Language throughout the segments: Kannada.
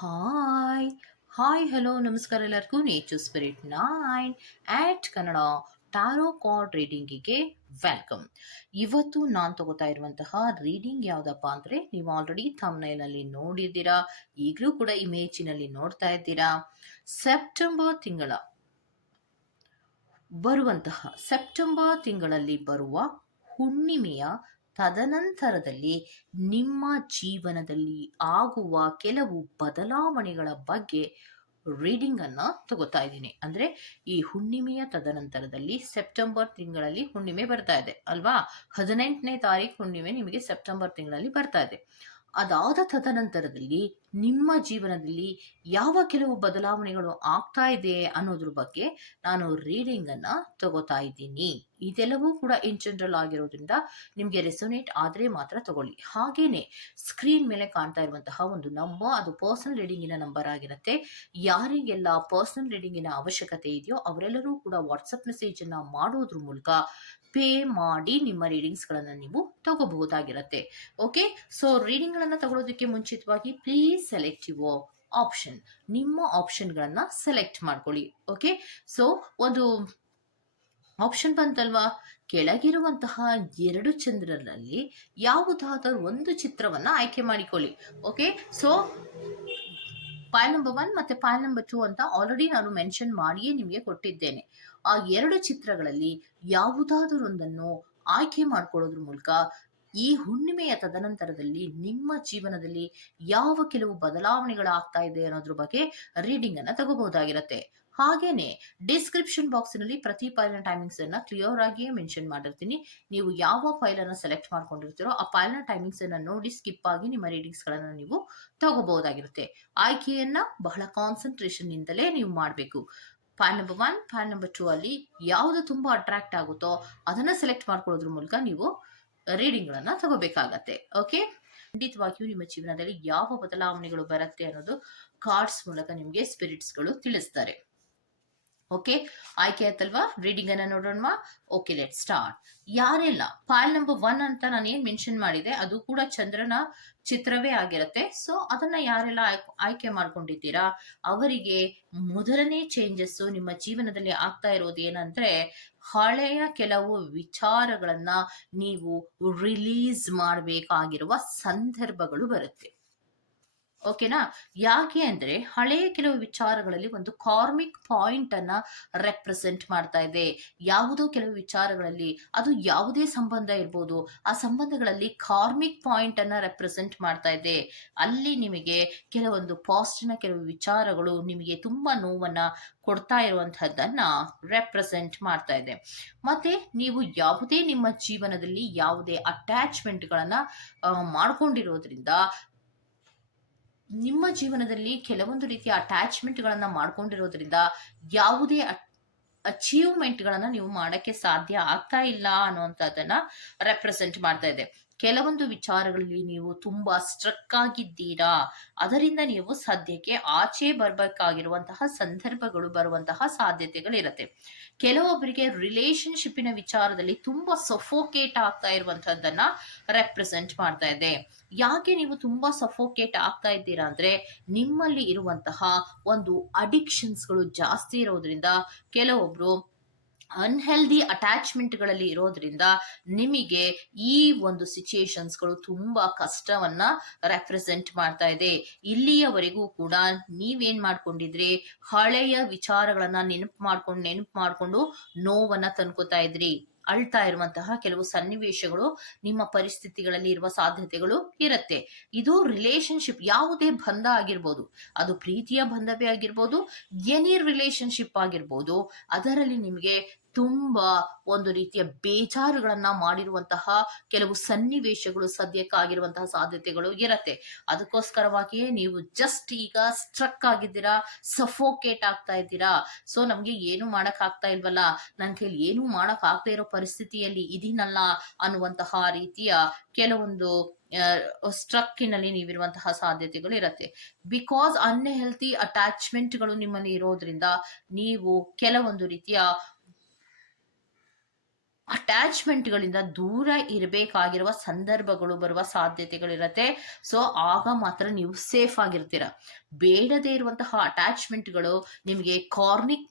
ಹಾಯ್ ಹಾಯ್ ಹಲೋ ನಮಸ್ಕಾರ ಎಲ್ಲರಿಗೂ. Nature spirit nine eight Kannada tarot card ರೀಡಿಂಗಿಗೆ welcome ಇವತ್ತು ನಾನು ತಗೋತಾ ಇರುವಂತಹ ರೀಡಿಂಗ್ ಯಾವುದಪ್ಪ ಅಂದರೆ ನೀವು ಆಲ್ರೆಡಿ ಥಮ್ನೈಲಲ್ಲಿ ನೋಡಿದ್ದೀರಾ, ಈಗಲೂ ಕೂಡ ಇಮೇಜಿನಲ್ಲಿ ನೋಡ್ತಾ ಇದ್ದೀರಾ. ಸೆಪ್ಟೆಂಬರ್ ತಿಂಗಳ ಬರುವಂತಹ ಸೆಪ್ಟೆಂಬರ್ ತಿಂಗಳಲ್ಲಿ ಬರುವ ಹುಣ್ಣಿಮೆಯ ತದನಂತರದಲ್ಲಿ ನಿಮ್ಮ ಜೀವನದಲ್ಲಿ ಆಗುವ ಕೆಲವು ಬದಲಾವಣೆಗಳ ಬಗ್ಗೆ ರೀಡಿಂಗ್ ಅನ್ನ ತಗೋತಾ ಇದ್ದೀನಿ. ಅಂದ್ರೆ ಈ ಹುಣ್ಣಿಮೆಯ ತದನಂತರದಲ್ಲಿ ಸೆಪ್ಟೆಂಬರ್ ತಿಂಗಳಲ್ಲಿ ಹುಣ್ಣಿಮೆ ಬರ್ತಾ ಇದೆ, ಅಲ್ವಾ? ಹದಿನೆಂಟನೇ ತಾರೀಕು ಹುಣ್ಣಿಮೆ ನಿಮಗೆ ಸೆಪ್ಟೆಂಬರ್ ತಿಂಗಳಲ್ಲಿ ಬರ್ತಾ ಇದೆ. ಅದಾದ ತದನಂತರದಲ್ಲಿ ನಿಮ್ಮ ಜೀವನದಲ್ಲಿ ಯಾವ ಕೆಲವು ಬದಲಾವಣೆಗಳು ಆಗ್ತಾ ಇದೆ ಅನ್ನೋದ್ರ ಬಗ್ಗೆ ನಾನು ರೀಡಿಂಗ್ ಅನ್ನ ತಗೋತಾ ಇದ್ದೀನಿ. ಇದೆಲ್ಲವೂ ಕೂಡ ಇನ್ ಜನರಲ್ ಆಗಿರೋದ್ರಿಂದ ನಿಮಗೆ ರೆಸೊನೇಟ್ ಆದರೆ ಮಾತ್ರ ತಗೊಳ್ಳಿ. ಹಾಗೇನೆ ಸ್ಕ್ರೀನ್ ಮೇಲೆ ಕಾಣ್ತಾ ಇರುವಂತಹ ಒಂದು ನಂಬರ್ ಅದು ಪರ್ಸನಲ್ ರೀಡಿಂಗಿನ ನಂಬರ್ ಆಗಿರುತ್ತೆ. ಯಾರಿಗೆಲ್ಲ ಪರ್ಸನಲ್ ರೀಡಿಂಗಿನ ಅವಶ್ಯಕತೆ ಇದೆಯೋ ಅವರೆಲ್ಲರೂ ಕೂಡ ವಾಟ್ಸಪ್ ಮೆಸೇಜ್ ಅನ್ನ ಮಾಡೋದ್ರ ಮೂಲಕ ಪೇ ಮಾಡಿ ನಿಮ್ಮ ರೀಡಿಂಗ್ಸ್ಗಳನ್ನು ನೀವು ತಗೋಬಹುದಾಗಿರುತ್ತೆ. ಓಕೆ? ಸೊ, ರೀಡಿಂಗ್ಗಳನ್ನು ತಗೊಳ್ಳೋದಕ್ಕೆ ಮುಂಚಿತವಾಗಿ ಪ್ಲೀಸ್ ಸೆಲೆಕ್ಟ್ ಯುವರ್ ಆಪ್ಷನ್. ನಿಮ್ಮ ಆಪ್ಷನ್ಗಳನ್ನು ಸೆಲೆಕ್ಟ್ ಮಾಡ್ಕೊಳ್ಳಿ. ಓಕೆ? ಸೊ, ಒಂದು ಆಪ್ಷನ್ ಬಂತಲ್ವಾ? ಕೆಳಗಿರುವಂತಹ ಎರಡು ಚಂದ್ರರಲ್ಲಿ ಯಾವುದಾದರೂ ಒಂದು ಚಿತ್ರವನ್ನ ಆಯ್ಕೆ ಮಾಡಿಕೊಳ್ಳಿ. Okay? So pile number one ಮತ್ತೆ ಪಾಯಲ್ ನಂಬರ್ ಟೂ ಅಂತ ಆಲ್ರೆಡಿ ನಾನು ಮೆನ್ಷನ್ ಮಾಡಿಯೇ ನಿಮಗೆ ಕೊಟ್ಟಿದ್ದೇನೆ. ಆ ಎರಡು ಚಿತ್ರಗಳಲ್ಲಿ ಯಾವುದಾದರೂ ಒಂದನ್ನು ಆಯ್ಕೆ ಮಾಡ್ಕೊಳ್ಳೋದ್ರ ಮೂಲಕ ಈ ಹುಣ್ಣಿಮೆಯ ತದನಂತರದಲ್ಲಿ ನಿಮ್ಮ ಜೀವನದಲ್ಲಿ ಯಾವ ಕೆಲವು ಬದಲಾವಣೆಗಳಾಗ್ತಾ ಇದೆ ಅನ್ನೋದ್ರ ಬಗ್ಗೆ ರೀಡಿಂಗ್ ಅನ್ನ ತಗೋಬಹುದಾಗಿರುತ್ತೆ. ಹಾಗೇನೆ ಡಿಸ್ಕ್ರಿಪ್ಷನ್ ಬಾಕ್ಸ್ನಲ್ಲಿ ಪ್ರತಿ ಫೈಲ್ನ ಟೈಮಿಂಗ್ಸ್ ಅನ್ನ ಕ್ಲಿಯರ್ ಆಗಿಯೇ ಮೆನ್ಷನ್ ಮಾಡಿರ್ತೀನಿ. ನೀವು ಯಾವ ಫೈಲ್ ಅನ್ನು ಸೆಲೆಕ್ಟ್ ಮಾಡ್ಕೊಂಡಿರ್ತೀರೋ ಆ ಫೈಲ್ನ ಟೈಮಿಂಗ್ಸ್ ಅನ್ನ ನೋಡಿ ಸ್ಕಿಪ್ ಆಗಿ ನಿಮ್ಮ ರೀಡಿಂಗ್ಸ್ ಗಳನ್ನ ನೀವು ತಗೋಬಹುದಾಗಿರುತ್ತೆ. ಆಯ್ಕೆಯನ್ನ ಬಹಳ ಕಾನ್ಸಂಟ್ರೇಷನ್ ನಿಂದಲೇ ನೀವು ಮಾಡಬೇಕು. Pile number one pile number two ಅಲ್ಲಿ ಯಾವುದು ತುಂಬಾ ಅಟ್ರಾಕ್ಟ್ ಆಗುತ್ತೋ ಅದನ್ನ ಸೆಲೆಕ್ಟ್ ಮಾಡ್ಕೊಳ್ಳೋದ್ರ ಮೂಲಕ ನೀವು ರೀಡಿಂಗ್ಗಳನ್ನು ತಗೋಬೇಕಾಗತ್ತೆ ಓಕೆ ಖಂಡಿತವಾಗಿಯೂ ನಿಮ್ಮ ಜೀವನದಲ್ಲಿ ಯಾವ ಬದಲಾವಣೆಗಳು ಬರುತ್ತೆ ಅನ್ನೋದು ಕಾರ್ಡ್ಸ್ ಮೂಲಕ ನಿಮಗೆ ಸ್ಪಿರಿಟ್ಸ್ಗಳು ತಿಳಿಸ್ತಾರೆ. ಓಕೆ ಆಯ್ಕೆ ಆಯ್ತಲ್ವಾ? ರೀಡಿಂಗ್ ಅನ್ನ ನೋಡೋಣ ಓಕೆ ಲೆಟ್ ಸ್ಟಾರ್ಟ್ ಯಾರೆಲ್ಲ ಫೈಲ್ ನಂಬರ್ ಒನ್ ಅಂತ ನಾನು ಏನ್ ಮೆನ್ಷನ್ ಮಾಡಿದೆ, ಅದು ಕೂಡ ಚಂದ್ರನ ಚಿತ್ರವೇ ಆಗಿರುತ್ತೆ. ಸೊ ಅದನ್ನ ಯಾರೆಲ್ಲ ಆಯ್ಕ್- ಮಾಡ್ಕೊಂಡಿದ್ದೀರಾ? ಅವರಿಗೆ ಮೊದಲನೇ ಚೇಂಜಸ್ ನಿಮ್ಮ ಜೀವನದಲ್ಲಿ ಆಗ್ತಾ ಇರೋದು ಏನಂದ್ರೆ, ಹಳೆಯ ಕೆಲವು ವಿಚಾರಗಳನ್ನ ನೀವು ರಿಲೀಸ್ ಮಾಡಬೇಕಾಗಿರುವ ಸಂದರ್ಭಗಳು ಬರುತ್ತೆ. ಓಕೆನಾ ಯಾಕೆ ಅಂದ್ರೆ ಹಳೆಯ ಕೆಲವು ವಿಚಾರಗಳಲ್ಲಿ ಒಂದು ಕಾರ್ಮಿಕ್ ಪಾಯಿಂಟ್ ಅನ್ನ ರೆಪ್ರೆಸೆಂಟ್ ಮಾಡ್ತಾ ಇದೆ. ಯಾವುದೋ ಕೆಲವು ವಿಚಾರಗಳಲ್ಲಿ ಅದು ಯಾವುದೇ ಸಂಬಂಧ ಇರ್ಬೋದು, ಆ ಸಂಬಂಧಗಳಲ್ಲಿ ಕಾರ್ಮಿಕ್ ಪಾಯಿಂಟ್ ಅನ್ನ ರೆಪ್ರೆಸೆಂಟ್ ಮಾಡ್ತಾ ಇದೆ. ಅಲ್ಲಿ ನಿಮಗೆ ಕೆಲವೊಂದು ಪಾಸ್ಟ್ನ ಕೆಲವು ವಿಚಾರಗಳು ನಿಮಗೆ ತುಂಬಾ ನೋವನ್ನ ಕೊಡ್ತಾ ಇರುವಂತಹದ್ದನ್ನ ರೆಪ್ರೆಸೆಂಟ್ ಮಾಡ್ತಾ ಇದೆ. ಮತ್ತೆ ನೀವು ಯಾವುದೇ ನಿಮ್ಮ ಜೀವನದಲ್ಲಿ ಯಾವುದೇ ಅಟ್ಯಾಚ್ಮೆಂಟ್ಗಳನ್ನ ಮಾಡ್ಕೊಂಡಿರೋದ್ರಿಂದ ನಿಮ್ಮ ಜೀವನದಲ್ಲಿ ಕೆಲವೊಂದು ರೀತಿಯ ಅಟ್ಯಾಚ್ಮೆಂಟ್ಗಳನ್ನು ಮಾಡ್ಕೊಂಡಿರೋದ್ರಿಂದ ಯಾವುದೇ ಅಚೀವ್ಮೆಂಟ್ಗಳನ್ನು ನೀವು ಮಾಡಕ್ಕೆ ಸಾಧ್ಯ ಆಗ್ತಾ ಇಲ್ಲ ಅನ್ನುವಂಥದ್ದನ್ನ ರೆಪ್ರೆಸೆಂಟ್ ಮಾಡ್ತಾ ಇದೆ. ಕೆಲವೊಂದು ವಿಚಾರಗಳಲ್ಲಿ ನೀವು ತುಂಬಾ ಸ್ಟ್ರಕ್ ಆಗಿದ್ದೀರಾ? ಅದರಿಂದ ನೀವು ಸದ್ಯಕ್ಕೆ ಆಚೆ ಬರಬೇಕಾಗಿರುವಂತಹ ಸಂದರ್ಭಗಳು ಬರುವಂತಹ ಸಾಧ್ಯತೆಗಳಿರುತ್ತೆ. ಕೆಲವೊಬ್ಬರಿಗೆ ರಿಲೇಶನ್ಶಿಪ್ಪಿನ ವಿಚಾರದಲ್ಲಿ ತುಂಬಾ ಸಫೋಕೇಟ್ ಆಗ್ತಾ ಇರುವಂತಹದ್ದನ್ನ ರೆಪ್ರೆಸೆಂಟ್ ಮಾಡ್ತಾ ಇದೆ. ಯಾಕೆ ನೀವು ತುಂಬಾ ಸಫೋಕೇಟ್ ಆಗ್ತಾ ಇದ್ದೀರಾ ಅಂದ್ರೆ ನಿಮ್ಮಲ್ಲಿ ಇರುವಂತಹ ಒಂದು ಅಡಿಕ್ಷನ್ಸ್ಗಳು ಜಾಸ್ತಿ ಇರೋದ್ರಿಂದ ಕೆಲವೊಬ್ರು ಅನ್ಹೆಲ್ದಿ ಅಟ್ಯಾಚ್ಮೆಂಟ್ಗಳಲ್ಲಿ ಇರೋದ್ರಿಂದ ನಿಮಗೆ ಈ ಒಂದು ಸಿಚುಯೇಷನ್ಸ್ಗಳು ತುಂಬಾ ಕಷ್ಟವನ್ನ ರೆಪ್ರೆಸೆಂಟ್ ಮಾಡ್ತಾ ಇದೆ. ಇಲ್ಲಿಯವರೆಗೂ ಕೂಡ ನೀವೇನ್ ಮಾಡ್ಕೊಂಡಿದ್ರಿ? ಹಳೆಯ ವಿಚಾರಗಳನ್ನ ನೆನಪು ಮಾಡ್ಕೊಂಡು ನೆನಪು ಮಾಡ್ಕೊಂಡು ನೋವನ್ನ ತಂದ್ಕೋತಾ ಇದ್ರಿ. ಅಳ್ತಾ ಇರುವಂತಹ ಕೆಲವು ಸನ್ನಿವೇಶಗಳು ನಿಮ್ಮ ಪರಿಸ್ಥಿತಿಗಳಲ್ಲಿ ಇರುವ ಸಾಧ್ಯತೆಗಳು ಇರುತ್ತೆ. ಇದು ರಿಲೇಶನ್ಶಿಪ್ ಯಾವುದೇ ಬಂಧ ಆಗಿರ್ಬೋದು, ಅದು ಪ್ರೀತಿಯ ಬಂಧವೇ ಆಗಿರ್ಬೋದು ಎನಿ ರಿಲೇಶನ್ಶಿಪ್ ಆಗಿರ್ಬೋದು, ಅದರಲ್ಲಿ ನಿಮಗೆ ತುಂಬಾ ಒಂದು ರೀತಿಯ ಬೇಜಾರುಗಳನ್ನ ಮಾಡಿರುವಂತಹ ಕೆಲವು ಸನ್ನಿವೇಶಗಳು ಸದ್ಯಕ್ಕಾಗಿರುವಂತಹ ಸಾಧ್ಯತೆಗಳು ಇರತ್ತೆ. ಅದಕ್ಕೋಸ್ಕರವಾಗಿಯೇ ನೀವು ಜಸ್ಟ್ ಈಗ ಸ್ಟ್ರಕ್ ಆಗಿದ್ದೀರಾ ಸಫೋಕೇಟ್ ಆಗ್ತಾ ಇದ್ದೀರಾ ಸೊ ನಮ್ಗೆ ಏನು ಮಾಡಕ್ ಆಗ್ತಾ ಇಲ್ವಲ್ಲ? ನನ್ ಕೈಲಿ ಏನು ಮಾಡಕ್ ಆಗ್ತಾ ಇರೋ ಪರಿಸ್ಥಿತಿಯಲ್ಲಿ ಇದೀನಲ್ಲ ಅನ್ನುವಂತಹ ರೀತಿಯ ಕೆಲವೊಂದು ಸ್ಟ್ರಕ್ಕಿನಲ್ಲಿ ನೀವಿರುವಂತಹ ಸಾಧ್ಯತೆಗಳು ಇರತ್ತೆ. ಬಿಕಾಸ್ ಅನ್ಹೆಲ್ತಿ ಅಟ್ಯಾಚ್ಮೆಂಟ್ಗಳು ನಿಮ್ಮಲ್ಲಿ ಇರೋದ್ರಿಂದ ನೀವು ಕೆಲವೊಂದು ರೀತಿಯ ಅಟ್ಯಾಚ್ಮೆಂಟ್ಗಳಿಂದ ದೂರ ಇರಬೇಕಾಗಿರುವ ಸಂದರ್ಭಗಳು ಬರುವ ಸಾಧ್ಯತೆಗಳಿರತ್ತೆ. ಸೊ ಆಗ ಮಾತ್ರ ನೀವು ಸೇಫ್ ಆಗಿರ್ತೀರ. ಬೇಡದೇ ಇರುವಂತಹ ಅಟ್ಯಾಚ್ಮೆಂಟ್ಗಳು ನಿಮಗೆ ಕಾರ್ನಿಕ್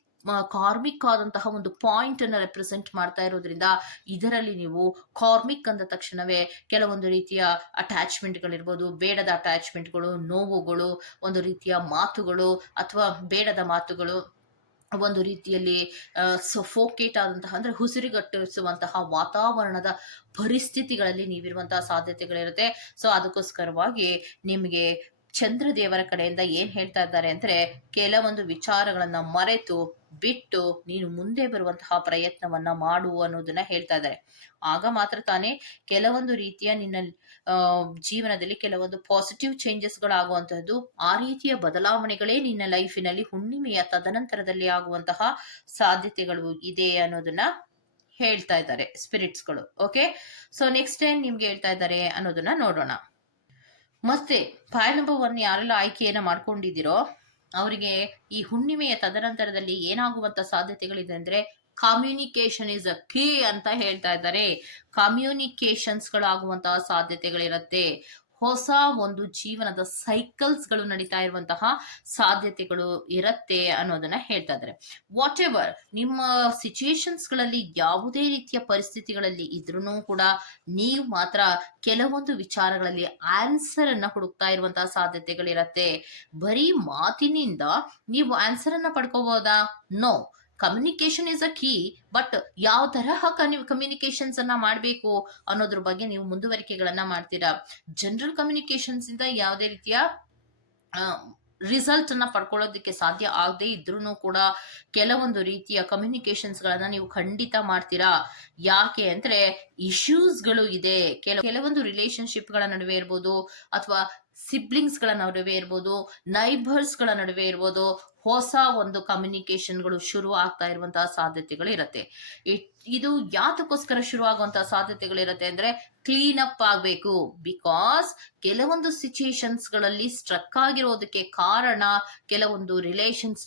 ಕಾರ್ಮಿಕ್ ಆದಂತಹ ಒಂದು ಪಾಯಿಂಟ್ ಅನ್ನು ರೆಪ್ರೆಸೆಂಟ್ ಮಾಡ್ತಾ ಇರೋದ್ರಿಂದ ಇದರಲ್ಲಿ ನೀವು ಕಾರ್ಮಿಕ್ ಅಂದ ತಕ್ಷಣವೇ ಕೆಲವೊಂದು ರೀತಿಯ ಅಟ್ಯಾಚ್ಮೆಂಟ್ಗಳಿರ್ಬೋದು ಬೇಡದ ಅಟ್ಯಾಚ್ಮೆಂಟ್ಗಳು ನೋವುಗಳು, ಒಂದು ರೀತಿಯ ಮಾತುಗಳು, ಅಥವಾ ಬೇಡದ ಮಾತುಗಳು ಒಂದು ರೀತಿಯಲ್ಲಿ ಸಫೋಕೇಟ್ ಆದಂತಹ, ಅಂದ್ರೆ ಉಸಿರುಗಟ್ಟಿಸುವಂತಹ ವಾತಾವರಣದ ಪರಿಸ್ಥಿತಿಗಳಲ್ಲಿ ನೀವಿರುವಂತಹ ಸಾಧ್ಯತೆಗಳಿರುತ್ತೆ. ಸೊ, ಅದಕ್ಕೋಸ್ಕರವಾಗಿ ನಿಮಗೆ ಚಂದ್ರದೇವರ ಕಡೆಯಿಂದ ಏನ್ ಹೇಳ್ತಾ ಇದ್ದಾರೆ ಅಂದ್ರೆ, ಕೆಲವೊಂದು ವಿಚಾರಗಳನ್ನ ಮರೆತು ಬಿಟ್ಟು ನೀನು ಮುಂದೆ ಬರುವಂತಹ ಪ್ರಯತ್ನವನ್ನ ಮಾಡು ಅನ್ನೋದನ್ನ ಹೇಳ್ತಾ ಇದ್ದಾರೆ. ಆಗ ಮಾತ್ರ ತಾನೇ ಕೆಲವೊಂದು ರೀತಿಯ ನಿನ್ನ ಜೀವನದಲ್ಲಿ ಕೆಲವೊಂದು ಪಾಸಿಟಿವ್ ಚೇಂಜಸ್ಗಳಾಗುವಂತಹದ್ದು ಆ ರೀತಿಯ ಬದಲಾವಣೆಗಳೇ ನಿನ್ನ ಲೈಫಿನಲ್ಲಿ ಹುಣ್ಣಿಮೆಯ ತದನಂತರದಲ್ಲಿ ಆಗುವಂತಹ ಸಾಧ್ಯತೆಗಳು ಇದೆ ಅನ್ನೋದನ್ನ ಹೇಳ್ತಾ ಇದ್ದಾರೆ ಸ್ಪಿರಿಟ್ಸ್ಗಳು ಓಕೆ ಸೊ ನೆಕ್ಸ್ಟ್ ಏನ್ ನಿಮ್ಗೆ ಹೇಳ್ತಾ ಇದ್ದಾರೆ ಅನ್ನೋದನ್ನ ನೋಡೋಣ. ಮತ್ತೆ ಫೈಲ್ ನಂಬರ್ ಒನ್ ಯಾರೆಲ್ಲ ಆಯ್ಕೆಯನ್ನ ಮಾಡ್ಕೊಂಡಿದ್ದೀರೋ ಅವರಿಗೆ ಈ ಹುಣ್ಣಿಮೆಯ ತದನಂತರದಲ್ಲಿ ಏನಾಗುವಂತ ಸಾಧ್ಯತೆಗಳಿದೆ ಅಂದ್ರೆ ಕಮ್ಯುನಿಕೇಶನ್ ಇಸ್ ಅ ಕೀ ಅಂತ ಹೇಳ್ತಾ ಇದ್ದಾರೆ. ಕಮ್ಯುನಿಕೇಶನ್ಸ್ಗಳಾಗುವಂತಹ ಗಳಾಗುವಂತಹ ಸಾಧ್ಯತೆಗಳಿರತ್ತೆ. ಹೊಸ ಒಂದು ಜೀವನದ ಸೈಕಲ್ಸ್ಗಳು ನಡೀತಾ ಇರುವಂತಹ ಸಾಧ್ಯತೆಗಳು ಇರತ್ತೆ ಅನ್ನೋದನ್ನ ಹೇಳ್ತಾ ಇದ್ದಾರೆ ವಾಟ್ ಎವರ್ ನಿಮ್ಮ ಸಿಚುಯೇಷನ್ಸ್ಗಳಲ್ಲಿ ಯಾವುದೇ ರೀತಿಯ ಪರಿಸ್ಥಿತಿಗಳಲ್ಲಿ ಇದ್ರೂ ಕೂಡ ನೀವು ಮಾತ್ರ ಕೆಲವೊಂದು ವಿಚಾರಗಳಲ್ಲಿ ಆನ್ಸರ್ ಅನ್ನ ಹುಡುಕ್ತಾ ಇರುವಂತಹ ಸಾಧ್ಯತೆಗಳಿರತ್ತೆ. ಬರೀ ಮಾತಿನಿಂದ ನೀವು ಆನ್ಸರ್ ಅನ್ನ ಪಡ್ಕೋಬಹುದಾ no communication is a key but ಯಾವ ತರಹ ಕಮ್ಯುನಿಕೇಶನ್ಸ್ ಅನ್ನ ಮಾಡಬೇಕು ಅನ್ನೋದ್ರ ಬಗ್ಗೆ ನೀವು ಮುಂದುವರಿಕೆಗಳನ್ನ ಮಾಡ್ತೀರಾ? ಜನರಲ್ ಕಮ್ಯುನಿಕೇಶನ್ಸ್ ಇಂದ ಯಾವುದೇ ರೀತಿಯ ರಿಸಲ್ಟ್ ಅನ್ನ ಪಡ್ಕೊಳ್ಳೋದಕ್ಕೆ ಸಾಧ್ಯ ಆಗದೆ ಇದ್ರೂ ಕೂಡ ಕೆಲವೊಂದು ರೀತಿಯ ಕಮ್ಯುನಿಕೇಶನ್ಸ್ ಗಳನ್ನ ನೀವು ಖಂಡಿತ ಮಾಡ್ತೀರಾ? ಯಾಕೆ ಅಂದ್ರೆ ಇಶ್ಯೂಸ್ಗಳು ಇದೆ. ಕೆಲ, ಕೆಲವೊಂದು ರಿಲೇಶನ್ಶಿಪ್ಗಳ ನಡುವೆ ಇರ್ಬೋದು, ಅಥವಾ ಸಿಬ್ಲಿಂಗ್ಸ್ಗಳ ನಡುವೆ ಇರ್ಬೋದು ನೈಬರ್ಸ್ಗಳ ನಡುವೆ ಇರ್ಬೋದು, ಹೊಸ ಒಂದು ಕಮ್ಯುನಿಕೇಶನ್ಗಳು ಶುರು ಆಗ್ತಾ ಇರುವಂತಹ ಸಾಧ್ಯತೆಗಳು ಇರುತ್ತೆ. ಇದು ಯಾತಕ್ಕೋಸ್ಕರ ಶುರು ಆಗುವಂತಹ ಸಾಧ್ಯತೆಗಳಿರತ್ತೆ ಅಂದ್ರೆ ಕ್ಲೀನ್ ಅಪ್ ಆಗಬೇಕು. ಬಿಕಾಸ್ ಕೆಲವೊಂದು ಸಿಚುಯೇಷನ್ಸ್ಗಳಲ್ಲಿ ಸ್ಟ್ರಕ್ ಆಗಿರೋದಕ್ಕೆ ಕಾರಣ ಕೆಲವೊಂದು ರಿಲೇಷನ್ಸ್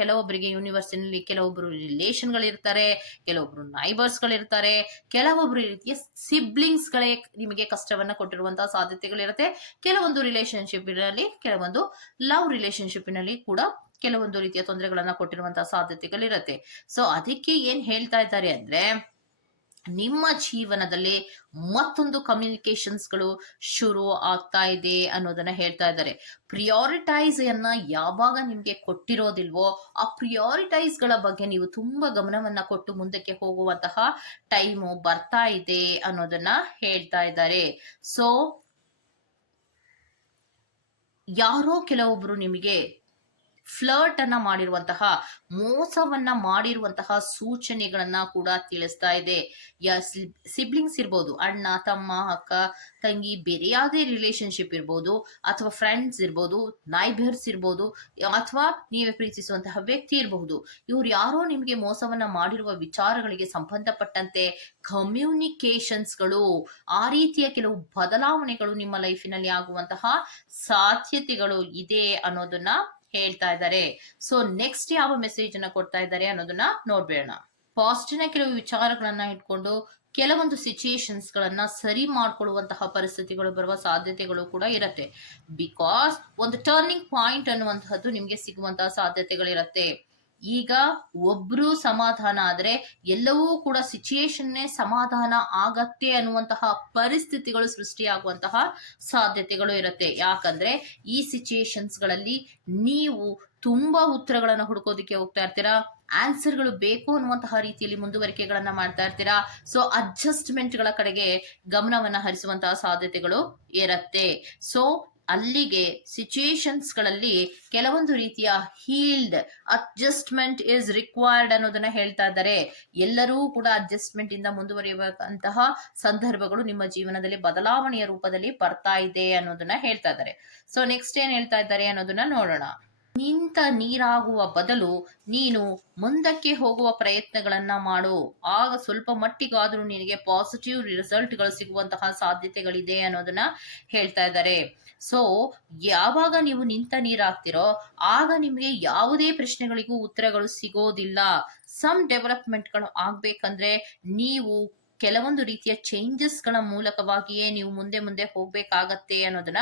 ಕೆಲವೊಬ್ಬರಿಗೆ ಯೂನಿವರ್ಸಿನಲ್ಲಿ ಕೆಲವೊಬ್ಬರು ರಿಲೇಷನ್ಗಳಿರ್ತಾರೆ ಕೆಲವೊಬ್ರು ನೈಬರ್ಸ್ ಗಳಿರ್ತಾರೆ ಕೆಲವೊಬ್ರು ರೀತಿಯ ಸಿಬ್ಲಿಂಗ್ಸ್ ಗಳೇ ನಿಮಗೆ ಕಷ್ಟವನ್ನ ಕೊಟ್ಟಿರುವಂತಹ ಸಾಧ್ಯತೆಗಳಿರುತ್ತೆ. ಕೆಲವೊಂದು ರಿಲೇಶನ್ಶಿಪ್ನಲ್ಲಿ ಕೆಲವೊಂದು ಲವ್ ರಿಲೇಶನ್ಶಿಪ್ನಲ್ಲಿ ಕೂಡ ಕೆಲವೊಂದು ರೀತಿಯ ತೊಂದರೆಗಳನ್ನ ಕೊಟ್ಟಿರುವಂತಹ ಸಾಧ್ಯತೆಗಳಿರುತ್ತೆ. ಸೊ ಅದಕ್ಕೆ ಏನ್ ಹೇಳ್ತಾ ಇದ್ದಾರೆ ಅಂದ್ರೆ, ನಿಮ್ಮ ಜೀವನದಲ್ಲಿ ಮತ್ತೊಂದು ಕಮ್ಯುನಿಕೇಶನ್ಸ್ಗಳು ಶುರು ಆಗ್ತಾ ಇದೆ ಅನ್ನೋದನ್ನ ಹೇಳ್ತಾ ಇದ್ದಾರೆ. ಪ್ರಿಯಾರಿಟೈಸ್ ಅನ್ನ ಯಾವಾಗ ನಿಮ್ಗೆ ಕೊಟ್ಟಿರೋದಿಲ್ವೋ, ಆ ಪ್ರಿಯಾರಿಟೈಸ್ಗಳ ಬಗ್ಗೆ ನೀವು ತುಂಬಾ ಗಮನವನ್ನ ಕೊಟ್ಟು ಮುಂದಕ್ಕೆ ಹೋಗುವಂತಹ ಟೈಮು ಬರ್ತಾ ಇದೆ ಅನ್ನೋದನ್ನ ಹೇಳ್ತಾ ಇದ್ದಾರೆ. ಸೊ ಯಾರೋ ಕೆಲವೊಬ್ರು ನಿಮಗೆ ಫ್ಲರ್ಟ್ ಅನ್ನ ಮಾಡಿರುವಂತಹ, ಮೋಸವನ್ನ ಮಾಡಿರುವಂತಹ ಸೂಚನೆಗಳನ್ನ ಕೂಡ ತಿಳಿಸ್ತಾ ಇದೆ. ಯಾ ಸಿಬ್ಲಿಂಗ್ಸ್ ಇರ್ಬೋದು, ಅಣ್ಣ, ತಮ್ಮ, ಅಕ್ಕ, ತಂಗಿ, ಬೇರೆ ಯಾವುದೇ ರಿಲೇಶನ್ಶಿಪ್ ಇರ್ಬೋದು, ಅಥವಾ ಫ್ರೆಂಡ್ಸ್ ಇರ್ಬೋದು ನೈಬರ್ಸ್ ಇರ್ಬೋದು, ಅಥವಾ ನೀವೇ ಪ್ರೀತಿಸುವಂತಹ ವ್ಯಕ್ತಿ ಇರಬಹುದು. ಇವ್ರು ಯಾರೋ ನಿಮಗೆ ಮೋಸವನ್ನ ಮಾಡಿರುವ ವಿಚಾರಗಳಿಗೆ ಸಂಬಂಧಪಟ್ಟಂತೆ ಕಮ್ಯುನಿಕೇಶನ್ಸ್ಗಳು ಆ ರೀತಿಯ ಕೆಲವು ಬದಲಾವಣೆಗಳು ನಿಮ್ಮ ಲೈಫಿನಲ್ಲಿ ಆಗುವಂತಹ ಸಾಧ್ಯತೆಗಳು ಇದೆ ಅನ್ನೋದನ್ನ ಹೇಳ್ತಾ ಇದ್ದಾರೆ. ಸೊ ನೆಕ್ಸ್ಟ್ ಯಾವ ಮೆಸೇಜ್ ಅನ್ನ ಕೊಡ್ತಾ ಇದ್ದಾರೆ ಅನ್ನೋದನ್ನ ನೋಡ್ಬೇಡ ಪಾಸಿಟಿವ್ನ ಕೆಲವು ವಿಚಾರಗಳನ್ನ ಇಟ್ಕೊಂಡು ಕೆಲವೊಂದು ಸಿಚುಯೇಷನ್ಸ್ ಗಳನ್ನ ಸರಿ ಮಾಡ್ಕೊಳ್ಳುವಂತಹ ಪರಿಸ್ಥಿತಿಗಳು ಬರುವ ಸಾಧ್ಯತೆಗಳು ಕೂಡ ಇರತ್ತೆ. ಬಿಕಾಸ್ ಒಂದು ಟರ್ನಿಂಗ್ ಪಾಯಿಂಟ್ ಅನ್ನುವಂತಹದ್ದು ನಿಮ್ಗೆ ಸಿಗುವಂತಹ ಸಾಧ್ಯತೆಗಳಿರತ್ತೆ. ಈಗ ಒಬ್ರು ಸಮಾಧಾನ ಆದ್ರೆ ಎಲ್ಲವೂ ಕೂಡ ಸಿಚುಯೇಷನ್ನೇ ಸಮಾಧಾನ ಆಗತ್ತೆ ಅನ್ನುವಂತಹ ಪರಿಸ್ಥಿತಿಗಳು ಸೃಷ್ಟಿಯಾಗುವಂತಹ ಸಾಧ್ಯತೆಗಳು ಇರುತ್ತೆ. ಯಾಕಂದ್ರೆ ಈ ಸಿಚುಯೇಷನ್ಸ್ಗಳಲ್ಲಿ ನೀವು ತುಂಬಾ ಉತ್ತರಗಳನ್ನ ಹುಡುಕೋದಕ್ಕೆ ಹೋಗ್ತಾ ಇರ್ತೀರಾ? ಆನ್ಸರ್ಗಳು ಬೇಕು ಅನ್ನುವಂತಹ ರೀತಿಯಲ್ಲಿ ಮುಂದುವರಿಕೆಗಳನ್ನ ಮಾಡ್ತಾ ಇರ್ತೀರಾ? ಸೊ ಅಡ್ಜಸ್ಟ್ಮೆಂಟ್ಗಳ ಕಡೆಗೆ ಗಮನವನ್ನ ಹರಿಸುವಂತಹ ಸಾಧ್ಯತೆಗಳು ಇರತ್ತೆ. ಸೊ ಅಲ್ಲಿಗೆ ಸಿಚುಯೇಷನ್ಸ್ಗಳಲ್ಲಿ ಕೆಲವೊಂದು ರೀತಿಯ ಹೀಲ್ಡ್ ಅಡ್ಜಸ್ಟ್ಮೆಂಟ್ ಇಸ್ ರಿಕ್ವೈರ್ಡ್ ಅನ್ನೋದನ್ನ ಹೇಳ್ತಾ ಇದ್ದಾರೆ. ಎಲ್ಲರೂ ಕೂಡ ಅಡ್ಜಸ್ಟ್ಮೆಂಟ್ ಇಂದ ಮುಂದುವರಿಯಬೇಕಂತಹ ಸಂದರ್ಭಗಳು ನಿಮ್ಮ ಜೀವನದಲ್ಲಿ ಬದಲಾವಣೆಯ ರೂಪದಲ್ಲಿ ಬರ್ತಾ ಇದೆ ಅನ್ನೋದನ್ನ ಹೇಳ್ತಾ ಇದ್ದಾರೆ. ಸೊ ನೆಕ್ಸ್ಟ್ ಏನ್ ಹೇಳ್ತಾ ಇದ್ದಾರೆ ಅನ್ನೋದನ್ನ ನೋಡೋಣ. ನಿಂತ ನೀರಾಗುವ ಬದಲು ನೀನು ಮುಂದಕ್ಕೆ ಹೋಗುವ ಪ್ರಯತ್ನಗಳನ್ನ ಮಾಡು. ಆಗ ಸ್ವಲ್ಪ ಮಟ್ಟಿಗಾದ್ರೂ ನಿನಗೆ ಪಾಸಿಟಿವ್ ರಿಸಲ್ಟ್ಗಳು ಸಿಗುವಂತಹ ಸಾಧ್ಯತೆಗಳಿದೆ ಅನ್ನೋದನ್ನ ಹೇಳ್ತಾ ಇದ್ದಾರೆ. ಸೊ ಯಾವಾಗ ನೀವು ನಿಂತ ನೀರಾಗ್ತಿರೋ, ಆಗ ನಿಮಗೆ ಯಾವುದೇ ಪ್ರಶ್ನೆಗಳಿಗೂ ಉತ್ತರಗಳು ಸಿಗೋದಿಲ್ಲ. ಸಮ್ ಡೆವಲಪ್ಮೆಂಟ್ಗಳು ಆಗ್ಬೇಕಂದ್ರೆ ನೀವು ಕೆಲವೊಂದು ರೀತಿಯ ಚೇಂಜಸ್ಗಳ ಮೂಲಕವಾಗಿಯೇ ನೀವು ಮುಂದೆ ಮುಂದೆ ಹೋಗ್ಬೇಕಾಗತ್ತೆ ಅನ್ನೋದನ್ನ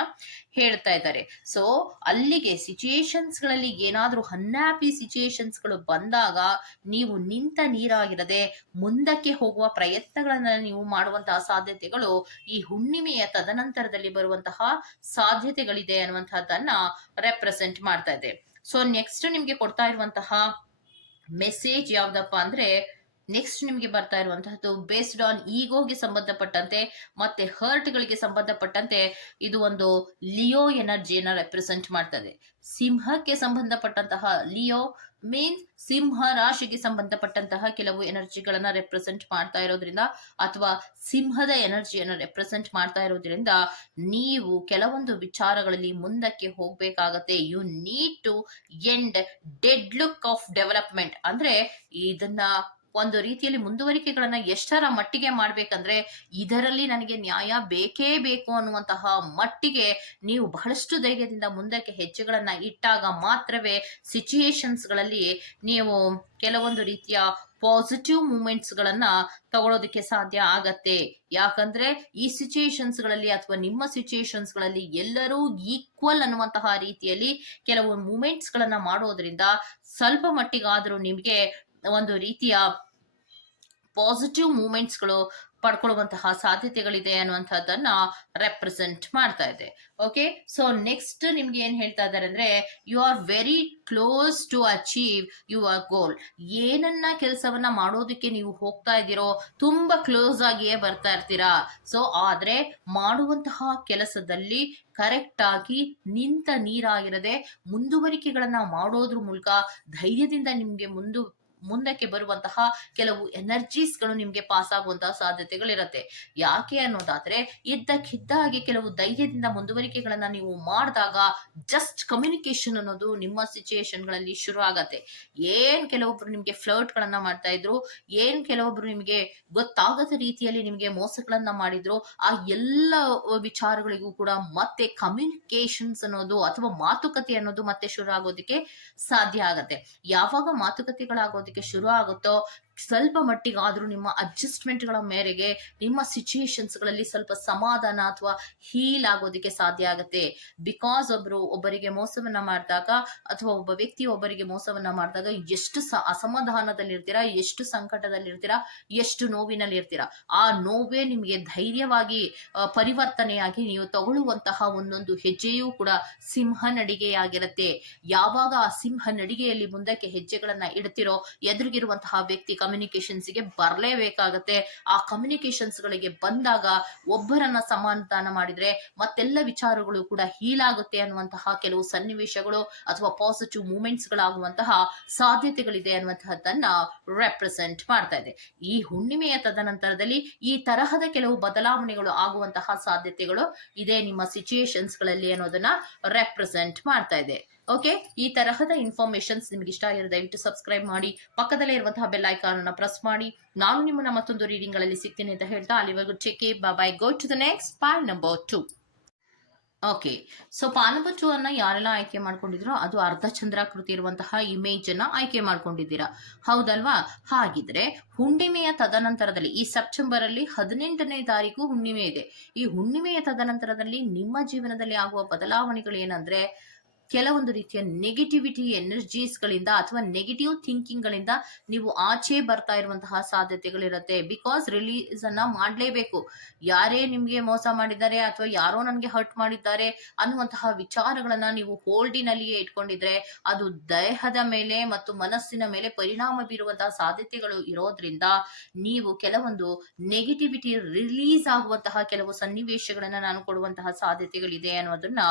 ಹೇಳ್ತಾ ಇದ್ದಾರೆ. ಸೊ ಅಲ್ಲಿಗೆ ಸಿಚುಯೇಷನ್ಸ್ಗಳಲ್ಲಿ ಏನಾದರೂ ಸಿಚುಯೇಷನ್ಸ್ ಸಿಚುಯೇಷನ್ಸ್ಗಳು ಬಂದಾಗ ನೀವು ನಿಂತ ನೀರಾಗಿರದೆ ಮುಂದಕ್ಕೆ ಹೋಗುವ ಪ್ರಯತ್ನಗಳನ್ನ ನೀವು ಮಾಡುವಂತಹ ಸಾಧ್ಯತೆಗಳು ಈ ಹುಣ್ಣಿಮೆಯ ತದನಂತರದಲ್ಲಿ ಬರುವಂತಹ ಸಾಧ್ಯತೆಗಳಿದೆ ಅನ್ನುವಂತಹದ್ದನ್ನ ರೆಪ್ರೆಸೆಂಟ್ ಮಾಡ್ತಾ ಇದೆ. ಸೊ ನೆಕ್ಸ್ಟ್ ನಿಮ್ಗೆ ಕೊಡ್ತಾ ಇರುವಂತಹ ಮೆಸೇಜ್ ಯಾವ್ದಪ್ಪ ಅಂದ್ರೆ ನೆಕ್ಸ್ಟ್ ನಿಮಗೆ ಬರ್ತಾ ಇರುವಂತಹದ್ದು ಬೇಸ್ಡ್ ಆನ್ ಈಗೋಗೆ ಸಂಬಂಧಪಟ್ಟಂತೆ, ಮತ್ತೆ ಹರ್ಟ್ ಗಳಿಗೆ ಸಂಬಂಧಪಟ್ಟಂತೆ, ಇದು ಒಂದು ಲಿಯೋ ಎನರ್ಜಿಯನ್ನ ರೆಪ್ರೆಸೆಂಟ್ ಮಾಡ್ತದೆ. ಸಿಂಹಕ್ಕೆ ಸಂಬಂಧಪಟ್ಟಂತಹ ಲಿಯೋ ಮೀನ್ಸ್ ಸಿಂಹ ರಾಶಿಗೆ ಸಂಬಂಧಪಟ್ಟಂತಹ ಕೆಲವು ಎನರ್ಜಿಗಳನ್ನ ರೆಪ್ರೆಸೆಂಟ್ ಮಾಡ್ತಾ ಇರೋದ್ರಿಂದ, ಅಥವಾ ಸಿಂಹದ ಎನರ್ಜಿಯನ್ನು ರೆಪ್ರೆಸೆಂಟ್ ಮಾಡ್ತಾ ಇರೋದ್ರಿಂದ, ನೀವು ಕೆಲವೊಂದು ವಿಚಾರಗಳಲ್ಲಿ ಮುಂದಕ್ಕೆ ಹೋಗ್ಬೇಕಾಗತ್ತೆ. You need to end dead look of development ಅಂದ್ರೆ ಇದನ್ನ ಒಂದು ರೀತಿಯಲ್ಲಿ ಮುಂದುವರಿಕೆಗಳನ್ನ ಎಷ್ಟರ ಮಟ್ಟಿಗೆ ಮಾಡ್ಬೇಕಂದ್ರೆ ಇದರಲ್ಲಿ ನನಗೆ ನ್ಯಾಯ ಬೇಕೇ ಬೇಕು ಅನ್ನುವಂತಹ ಮಟ್ಟಿಗೆ ನೀವು ಬಹಳಷ್ಟು ಧೈರ್ಯದಿಂದ ಮುಂದಕ್ಕೆ ಹೆಜ್ಜೆಗಳನ್ನ ಇಟ್ಟಾಗ ಮಾತ್ರವೇ ಸಿಚುಯೇಷನ್ಸ್ಗಳಲ್ಲಿ ನೀವು ಕೆಲವೊಂದು ರೀತಿಯ ಪಾಸಿಟಿವ್ ಮೂಮೆಂಟ್ಸ್ ಗಳನ್ನ ತಗೊಳ್ಳೋದಕ್ಕೆ ಸಾಧ್ಯ ಆಗತ್ತೆ. ಯಾಕಂದ್ರೆ ಈ ಸಿಚುಯೇಷನ್ಸ್ಗಳಲ್ಲಿ ಅಥವಾ ನಿಮ್ಮ ಸಿಚುಯೇಷನ್ಸ್ಗಳಲ್ಲಿ ಎಲ್ಲರೂ ಈಕ್ವಲ್ ಅನ್ನುವಂತಹ ರೀತಿಯಲ್ಲಿ ಕೆಲವು ಮೂಮೆಂಟ್ಸ್ ಗಳನ್ನ ಮಾಡೋದ್ರಿಂದ ಸ್ವಲ್ಪ ಮಟ್ಟಿಗಾದರೂ ನಿಮಗೆ ಒಂದು ರೀತಿಯ ಪಾಸಿಟಿವ್ ಮೂಮೆಂಟ್ಸ್ಗಳು ಪಡ್ಕೊಳ್ಳುವಂತಹ ಸಾಧ್ಯತೆಗಳಿದೆ ಅನ್ನುವಂಥದ್ದನ್ನ ರೆಪ್ರೆಸೆಂಟ್ ಮಾಡ್ತಾ ಇದೆ. ಓಕೆ ಸೊ ನೆಕ್ಸ್ಟ್ ನಿಮ್ಗೆ ಏನ್ ಹೇಳ್ತಾ ಇದ್ದಾರೆ ಅಂದ್ರೆ you are very close to achieve your goal ಏನನ್ನ ಕೆಲಸವನ್ನ ಮಾಡೋದಕ್ಕೆ ನೀವು ಹೋಗ್ತಾ ಇದ್ದೀರೋ, ತುಂಬಾ ಕ್ಲೋಸ್ ಆಗಿಯೇ ಬರ್ತಾ ಇರ್ತೀರಾ. ಸೊ ಆದ್ರೆ ಮಾಡುವಂತಹ ಕೆಲಸದಲ್ಲಿ ಕರೆಕ್ಟ್ ಆಗಿ ನಿಂತ ನೀರಾಗಿರದೆ ಮುಂದುವರಿಕೆಗಳನ್ನ ಮಾಡೋದ್ರ ಮೂಲಕ ಧೈರ್ಯದಿಂದ ನಿಮ್ಗೆ ಮುಂದು ಮುಂದಕ್ಕೆ ಬರುವಂತಹ ಕೆಲವು ಎನರ್ಜೀಸ್ಗಳು ನಿಮ್ಗೆ ಪಾಸ್ ಆಗುವಂತಹ ಸಾಧ್ಯತೆಗಳಿರತ್ತೆ. ಯಾಕೆ ಅನ್ನೋದಾದ್ರೆ ಇದ್ದಕ್ಕಿದ್ದ ಹಾಗೆ ಕೆಲವು ಧೈರ್ಯದಿಂದ ಮುಂದುವರಿಕೆಗಳನ್ನ ನೀವು ಮಾಡಿದಾಗ ಜಸ್ಟ್ ಕಮ್ಯುನಿಕೇಶನ್ ಅನ್ನೋದು ನಿಮ್ಮ ಸಿಚುಯೇಷನ್ಗಳಲ್ಲಿ ಶುರು ಆಗತ್ತೆ. ಏನ್ ಕೆಲವೊಬ್ರು ನಿಮ್ಗೆ ಫ್ಲರ್ಟ್ ಗಳನ್ನ ಮಾಡ್ತಾ ಇದ್ರು, ಏನ್ ಕೆಲವೊಬ್ರು ನಿಮ್ಗೆ ಗೊತ್ತಾಗದ ರೀತಿಯಲ್ಲಿ ನಿಮ್ಗೆ ಮೋಸಗಳನ್ನ ಮಾಡಿದ್ರು, ಆ ಎಲ್ಲ ವಿಚಾರಗಳಿಗೂ ಕೂಡ ಮತ್ತೆ ಕಮ್ಯುನಿಕೇಶನ್ಸ್ ಅನ್ನೋದು ಅಥವಾ ಮಾತುಕತೆ ಅನ್ನೋದು ಮತ್ತೆ ಶುರು ಆಗೋದಕ್ಕೆ ಸಾಧ್ಯ ಆಗತ್ತೆ. ಯಾವಾಗ ಮಾತುಕತೆಗಳಾಗೋದಕ್ಕೆ ಶುರು ಆಗುತ್ತೋ ಸ್ವಲ್ಪ ಮಟ್ಟಿಗಾದ್ರೂ ನಿಮ್ಮ ಅಡ್ಜಸ್ಟ್ಮೆಂಟ್ಗಳ ಮೇರೆಗೆ ನಿಮ್ಮ ಸಿಚುಯೇಷನ್ಸ್ಗಳಲ್ಲಿ ಸ್ವಲ್ಪ ಸಮಾಧಾನ ಅಥವಾ ಹೀಲ್ ಆಗೋದಕ್ಕೆ ಸಾಧ್ಯ ಆಗುತ್ತೆ. ಬಿಕಾಸ್ ಒಬ್ರು ಒಬ್ಬರಿಗೆ ಮೋಸವನ್ನ ಮಾಡಿದಾಗ ಅಥವಾ ಒಬ್ಬ ವ್ಯಕ್ತಿ ಒಬ್ಬರಿಗೆ ಮೋಸವನ್ನ ಮಾಡಿದಾಗ ಎಷ್ಟು ಸ ಅಸಮಾಧಾನದಲ್ಲಿರ್ತೀರಾ ಎಷ್ಟು ಸಂಕಟದಲ್ಲಿರ್ತೀರಾ ಎಷ್ಟು ನೋವಿನಲ್ಲಿ ಇರ್ತೀರಾ, ಆ ನೋವೇ ನಿಮಗೆ ಧೈರ್ಯವಾಗಿ ಪರಿವರ್ತನೆಯಾಗಿ ನೀವು ತಗೊಳ್ಳುವಂತಹ ಒಂದೊಂದು ಹೆಜ್ಜೆಯೂ ಕೂಡ ಸಿಂಹ ನಡಿಗೆಯಾಗಿರುತ್ತೆ. ಯಾವಾಗ ಆ ಸಿಂಹ ನಡಿಗೆಯಲ್ಲಿ ಮುಂದಕ್ಕೆ ಹೆಜ್ಜೆಗಳನ್ನ ಇಡ್ತಿರೋ, ಎದುರಿಗಿರುವಂತಹ ವ್ಯಕ್ತಿ ಕಮ್ಯುನಿಕೇಶನ್ಸ್ಗೆ ಬರಲೇಬೇಕಾಗತ್ತೆ. ಆ ಕಮ್ಯುನಿಕೇಶನ್ಸ್ ಗಳಿಗೆ ಬಂದಾಗ ಒಬ್ಬರನ್ನ ಸಮಾಧಾನ ಮಾಡಿದ್ರೆ ಮತ್ತೆಲ್ಲ ವಿಚಾರಗಳು ಕೂಡ ಹೀಲ್ ಆಗುತ್ತೆ ಅನ್ನುವಂತಹ ಕೆಲವು ಸನ್ನಿವೇಶಗಳು ಅಥವಾ ಪಾಸಿಟಿವ್ ಮೂಮೆಂಟ್ಸ್ಗಳಾಗುವಂತಹ ಸಾಧ್ಯತೆಗಳಿದೆ ಅನ್ನುವಂತಹದ್ದನ್ನ ರೆಪ್ರೆಸೆಂಟ್ ಮಾಡ್ತಾ ಇದೆ. ಈ ಹುಣ್ಣಿಮೆಯ ತದನಂತರದಲ್ಲಿ ಈ ತರಹದ ಕೆಲವು ಬದಲಾವಣೆಗಳು ಆಗುವಂತಹ ಸಾಧ್ಯತೆಗಳು ಇದೆ ನಿಮ್ಮ ಸಿಚುಯೇಷನ್ಸ್ಗಳಲ್ಲಿ ಅನ್ನೋದನ್ನ ರೆಪ್ರೆಸೆಂಟ್ ಮಾಡ್ತಾ ಇದೆ. ಓಕೆ ಈ ತರಹದ ಇನ್ಫಾರ್ಮೇಶನ್ಸ್ ನಿಮ್ಗೆ ಇಷ್ಟ ಆಗಿರೋ ದಯವಿಟ್ಟು ಸಬ್ಸ್ಕ್ರೈಬ್ ಮಾಡಿ. ಪಕ್ಕದಲ್ಲೇ ಇರುವಂತಹ ಬೆಲ್ ಐಕಾನ್ ಅನ್ನು ಪ್ರೆಸ್ ಮಾಡಿ. ನಾನು ನಿಮ್ಮನ್ನ ಮತ್ತೊಂದು ರೀಡಿಂಗ್ಗಳಲ್ಲಿ ಸಿಗ್ತೀನಿ ಅಂತ ಹೇಳ್ತಾ ಅಲ್ಲಿವರೆಗೂ check by go to the next pile number two okay so two ಅನ್ನ ಯಾರೆಲ್ಲ ಆಯ್ಕೆ ಮಾಡ್ಕೊಂಡಿದ್ರೋ ಅದು ಅರ್ಧ ಚಂದ್ರಾಕೃತಿ ಇರುವಂತಹ ಇಮೇಜ್ ಅನ್ನ ಆಯ್ಕೆ ಮಾಡ್ಕೊಂಡಿದ್ದೀರಾ. ಹೌದಲ್ವಾ? ಹಾಗಿದ್ರೆ ಹುಣ್ಣಿಮೆಯ ತದನಂತರದಲ್ಲಿ ಈ ಸೆಪ್ಟೆಂಬರ್ ಅಲ್ಲಿ ಹದಿನೆಂಟನೇ ತಾರೀಕು ಹುಣ್ಣಿಮೆ ಇದೆ. ಈ ಹುಣ್ಣಿಮೆಯ ತದನಂತರದಲ್ಲಿ ನಿಮ್ಮ ಜೀವನದಲ್ಲಿ ಆಗುವ ಬದಲಾವಣೆಗಳು ಏನಂದ್ರೆ ಕೆಲವೊಂದು ರೀತಿಯ ನೆಗೆಟಿವಿಟಿ ಎನರ್ಜೀಸ್ಗಳಿಂದ ಅಥವಾ ನೆಗೆಟಿವ್ ಥಿಂಕಿಂಗ್ ಗಳಿಂದ ನೀವು ಆಚೆ ಬರ್ತಾ ಇರುವಂತಹ ಸಾಧ್ಯತೆಗಳಿರುತ್ತೆ. ಬಿಕಾಸ್ ರಿಲೀಸ್ ಅನ್ನ ಮಾಡಲೇಬೇಕು. ಯಾರೇ ನಿಮ್ಗೆ ಮೋಸ ಮಾಡಿದ್ದಾರೆ ಅಥವಾ ಯಾರೋ ನನಗೆ ಹರ್ಟ್ ಮಾಡಿದ್ದಾರೆ ಅನ್ನುವಂತಹ ವಿಚಾರಗಳನ್ನ ನೀವು ಹೋಲ್ಡಿನಲ್ಲಿಯೇ ಇಟ್ಕೊಂಡಿದ್ರೆ ಅದು ದೇಹದ ಮೇಲೆ ಮತ್ತು ಮನಸ್ಸಿನ ಮೇಲೆ ಪರಿಣಾಮ ಬೀರುವಂತಹ ಸಾಧ್ಯತೆಗಳು ಇರೋದ್ರಿಂದ ನೀವು ಕೆಲವೊಂದು ನೆಗೆಟಿವಿಟಿ ರಿಲೀಸ್ ಆಗುವಂತಹ ಕೆಲವು ಸನ್ನಿವೇಶಗಳನ್ನ ನಾನು ಕೊಡುವಂತಹ ಸಾಧ್ಯತೆಗಳಿದೆ ಅನ್ನೋದನ್ನ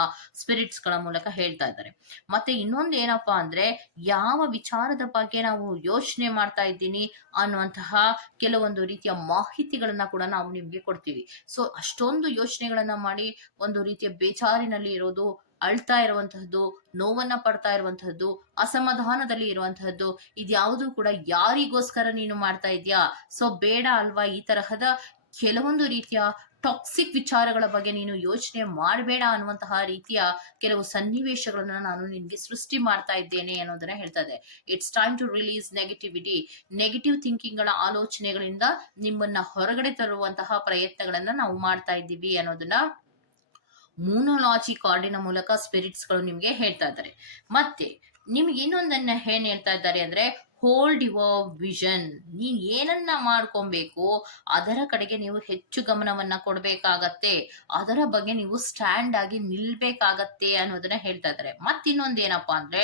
ಸ್ಪಿರಿಟ್ಸ್ಗಳ ಮೂಲಕ ಹೇಳ್ತಾ ಇದ್ದಾರೆ. ಮತ್ತೆ ಇನ್ನೊಂದು ಏನಪ್ಪಾ ಅಂದ್ರೆ, ಯಾವ ವಿಚಾರದ ಬಗ್ಗೆ ನಾವು ಯೋಚನೆ ಮಾಡ್ತಾ ಇದ್ದೀನಿ ಅನ್ನುವಂತಹ ಕೆಲವೊಂದು ರೀತಿಯ ಮಾಹಿತಿಗಳನ್ನ ಕೂಡ ನಾವು ನಿಮ್ಗೆ ಕೊಡ್ತೀವಿ. ಸೊ ಅಷ್ಟೊಂದು ಯೋಚನೆಗಳನ್ನ ಮಾಡಿ, ಒಂದು ರೀತಿಯ ಬೇಜಾರಿನಲ್ಲಿ ಇರೋದು, ಅಳ್ತಾ ಇರುವಂತಹದ್ದು, ನೋವನ್ನ ಪಡ್ತಾ ಇರುವಂತಹದ್ದು, ಅಸಮಾಧಾನದಲ್ಲಿ ಇರುವಂತಹದ್ದು, ಇದ್ಯಾವುದು ಕೂಡ ಯಾರಿಗೋಸ್ಕರ ನೀನು ಮಾಡ್ತಾ ಇದೀಯಾ? ಸೊ ಬೇಡ ಅಲ್ವಾ ಈ ತರಹದ ಕೆಲವೊಂದು ರೀತಿಯ ಟಾಕ್ಸಿಕ್ ವಿಚಾರಗಳ ಬಗ್ಗೆ ನೀನು ಯೋಚನೆ ಮಾಡಬೇಡ ಅನ್ನುವಂತಹ ರೀತಿಯ ಕೆಲವು ಸನ್ನಿವೇಶಗಳನ್ನ ನಾನು ನಿನ್ಗೆ ಸೃಷ್ಟಿ ಮಾಡ್ತಾ ಇದ್ದೇನೆ ಅನ್ನೋದನ್ನ ಹೇಳ್ತಾ ಇದೆ. It's time to release negativity negative ಥಿಂಕಿಂಗ್ಗಳ ಆಲೋಚನೆಗಳಿಂದ ನಿಮ್ಮನ್ನ ಹೊರಗಡೆ ತರುವಂತಹ ಪ್ರಯತ್ನಗಳನ್ನ ನಾವು ಮಾಡ್ತಾ ಇದ್ದೀವಿ ಅನ್ನೋದನ್ನ ಮೂನೋಲಾಜಿ ಕಾರ್ಡಿನ ಮೂಲಕ ಸ್ಪಿರಿಟ್ಸ್ಗಳು ನಿಮ್ಗೆ ಹೇಳ್ತಾ ಇದ್ದಾರೆ. ಮತ್ತೆ ನಿಮ್ಗೆ ಇನ್ನೊಂದನ್ನ ಏನ್ ಹೇಳ್ತಾ ಇದ್ದಾರೆ ಅಂದ್ರೆ ಹೋಲ್ಡ್ ಯುವರ್ ವಿಷನ್ ನೀನ್ ಏನನ್ನ ಮಾಡ್ಕೊಬೇಕು, ಅದರ ಕಡೆಗೆ ನೀವು ಹೆಚ್ಚು ಗಮನವನ್ನ ಕೊಡ್ಬೇಕಾಗತ್ತೆ. ಅದರ ಬಗ್ಗೆ ನೀವು ಸ್ಟ್ಯಾಂಡ್ ಆಗಿ ನಿಲ್ಬೇಕಾಗತ್ತೆ ಅನ್ನೋದನ್ನ ಹೇಳ್ತಾ ಇದ್ದಾರೆ ಮತ್ತಿನ್ನೊಂದ್ ಏನಪ್ಪಾ ಅಂದ್ರೆ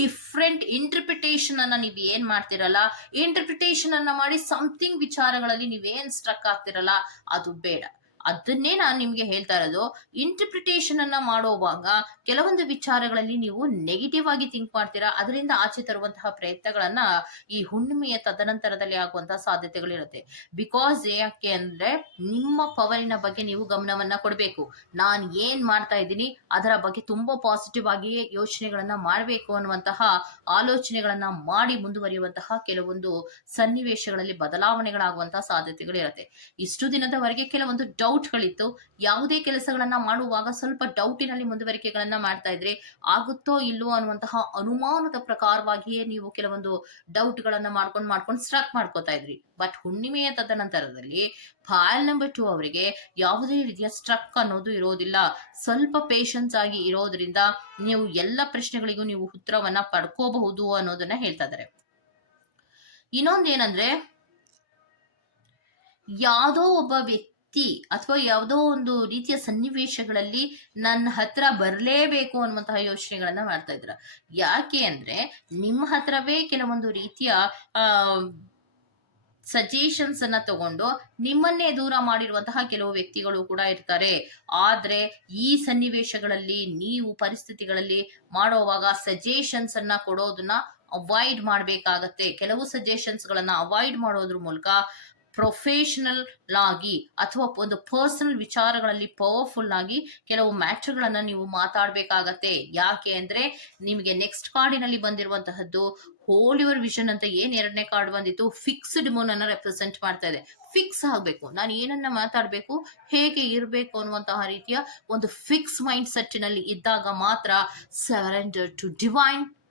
ಡಿಫ್ರೆಂಟ್ ಇಂಟರ್ಪ್ರಿಟೇಷನ್ ಅನ್ನ ನೀವ್ ಏನ್ ಮಾಡ್ತಿರಲ್ಲ ಇಂಟರ್ಪ್ರಿಟೇಷನ್ ಅನ್ನ ಮಾಡಿ ಸಮಥಿಂಗ್ ವಿಚಾರಗಳಲ್ಲಿ ನೀವೇನ್ ಸ್ಟ್ರಕ್ ಆಗ್ತಿರಲ್ಲ, ಅದು ಬೇಡ. ಅದನ್ನೇ ನಾನು ನಿಮ್ಗೆ ಹೇಳ್ತಾ ಇರೋದು. ಇಂಟರ್ಪ್ರಿಟೇಷನ್ ಅನ್ನ ಮಾಡುವಾಗ ಕೆಲವೊಂದು ವಿಚಾರಗಳಲ್ಲಿ ನೀವು ನೆಗೆಟಿವ್ ಆಗಿ ಥಿಂಕ್ ಮಾಡ್ತೀರಾ. ಅದರಿಂದ ಆಚೆ ತರುವಂತಹ ಪ್ರಯತ್ನಗಳನ್ನ ಈ ಹುಣ್ಣಿಮೆಯ ತದನಂತರದಲ್ಲಿ ಆಗುವಂತಹ ಸಾಧ್ಯತೆಗಳಿರುತ್ತೆ ಬಿಕಾಸ್ ಯಾಕೆ ಅಂದ್ರೆ ನಿಮ್ಮ ಪವರಿನ ಬಗ್ಗೆ ನೀವು ಗಮನವನ್ನ ಕೊಡಬೇಕು. ನಾನು ಏನ್ ಮಾಡ್ತಾ ಇದ್ದೀನಿ, ಅದರ ಬಗ್ಗೆ ತುಂಬಾ ಪಾಸಿಟಿವ್ ಆಗಿಯೇ ಯೋಚನೆಗಳನ್ನ ಮಾಡಬೇಕು ಅನ್ನುವಂತಹ ಆಲೋಚನೆಗಳನ್ನ ಮಾಡಿ ಮುಂದುವರಿಯುವಂತಹ ಕೆಲವೊಂದು ಸನ್ನಿವೇಶಗಳಲ್ಲಿ ಬದಲಾವಣೆಗಳಾಗುವಂತಹ ಸಾಧ್ಯತೆಗಳಿರುತ್ತೆ ಇಷ್ಟು ದಿನದವರೆಗೆ ಕೆಲವೊಂದು ಡೌಟ್ಗಳಿತ್ತು ಯಾವುದೇ ಕೆಲಸಗಳನ್ನ ಮಾಡುವಾಗ ಸ್ವಲ್ಪ ಡೌಟಿನಲ್ಲಿ ಮುಂದುವರಿಕೆಗಳನ್ನ ಮಾಡ್ತಾ ಇದ್ರೆ ಆಗುತ್ತೋ ಇಲ್ಲೋ ಅನ್ನುವಂತಹ ಅನುಮಾನದ ಪ್ರಕಾರವಾಗಿಯೇ ನೀವು ಕೆಲವೊಂದು ಡೌಟ್ಗಳನ್ನ ಮಾಡ್ಕೊಂಡು ಮಾಡ್ಕೊಂಡು ಸ್ಟ್ರಕ್ ಮಾಡ್ಕೋತಾ ಇದ್ರಿ. ಬಟ್ ಹುಣ್ಣಿಮೆಯ ತದನಂತರದಲ್ಲಿ ಫೈಲ್ ನಂಬರ್ ಟು ಅವರಿಗೆ ಯಾವುದೇ ರೀತಿಯ ಸ್ಟ್ರಕ್ ಅನ್ನೋದು ಇರೋದಿಲ್ಲ. ಸ್ವಲ್ಪ ಪೇಷನ್ಸ್ ಆಗಿ ಇರೋದ್ರಿಂದ ನೀವು ಎಲ್ಲ ಪ್ರಶ್ನೆಗಳಿಗೂ ನೀವು ಉತ್ತರವನ್ನ ಪಡ್ಕೋಬಹುದು ಅನ್ನೋದನ್ನ ಹೇಳ್ತಾ ಇದ್ದಾರೆ ಇನ್ನೊಂದೇನಂದ್ರೆ, ಯಾವುದೋ ಒಬ್ಬ ವ್ಯಕ್ತಿ ಅಥವಾ ಯಾವುದೋ ಒಂದು ರೀತಿಯ ಸನ್ನಿವೇಶಗಳಲ್ಲಿ ನನ್ನ ಹತ್ರ ಬರಲೇಬೇಕು ಅನ್ನುವಂತಹ ಯೋಚನೆಗಳನ್ನ ಮಾಡ್ತಾ ಇದ್ರ. ಯಾಕೆ ಅಂದ್ರೆ ನಿಮ್ಮ ಹತ್ರವೇ ಕೆಲವೊಂದು ರೀತಿಯ ಸಜೆಷನ್ಸ್ ಅನ್ನ ತಗೊಂಡು ನಿಮ್ಮನ್ನೇ ದೂರ ಮಾಡಿರುವಂತಹ ಕೆಲವು ವ್ಯಕ್ತಿಗಳು ಕೂಡ ಇರ್ತಾರೆ. ಆದ್ರೆ ಈ ಸನ್ನಿವೇಶಗಳಲ್ಲಿ ನೀವು ಪರಿಸ್ಥಿತಿಗಳಲ್ಲಿ ಮಾಡೋವಾಗ ಸಜೆಷನ್ಸ್ ಅನ್ನ ಕೊಡೋದನ್ನ ಅವಾಯ್ಡ್ ಮಾಡಬೇಕಾಗತ್ತೆ. ಕೆಲವು ಸಜೆಷನ್ಸ್ ಗಳನ್ನ ಅವಾಯ್ಡ್ ಮಾಡೋದ್ರ ಮೂಲಕ ಪ್ರೊಫೆಷನಲ್ ಆಗಿ ಅಥವಾ ಒಂದು ಪರ್ಸನಲ್ ವಿಚಾರಗಳಲ್ಲಿ ಪವರ್ಫುಲ್ ಆಗಿ ಕೆಲವು ಮ್ಯಾಟ್ರ್ಗಳನ್ನ ನೀವು ಮಾತಾಡ್ಬೇಕಾಗತ್ತೆ. ಯಾಕೆ ಅಂದ್ರೆ ನಿಮಗೆ ನೆಕ್ಸ್ಟ್ ಕಾರ್ಡಿನಲ್ಲಿ ಬಂದಿರುವಂತಹದ್ದು ಯುವರ್ ವಿಷನ್ ಅಂತ ಏನ್ ಎರಡನೇ ಕಾರ್ಡ್ ಬಂದಿತ್ತು? ಫಿಕ್ಸ್ಡ್ ಮೂನ್ ಅನ್ನ ರೆಪ್ರೆಸೆಂಟ್ ಮಾಡ್ತಾ ಇದೆ. ಫಿಕ್ಸ್ ಆಗ್ಬೇಕು. ನಾನು ಏನನ್ನ ಮಾತಾಡ್ಬೇಕು? ಹೇಗೆ ಇರಬೇಕು ಅನ್ನುವಂತಹ ರೀತಿಯ ಒಂದು ಫಿಕ್ಸ್ ಮೈಂಡ್ ಸೆಟ್ಟಿನಲ್ಲಿ ಇದ್ದಾಗ ಮಾತ್ರ ಸರೆಂಡರ್ ಟು ಡಿವೈನ್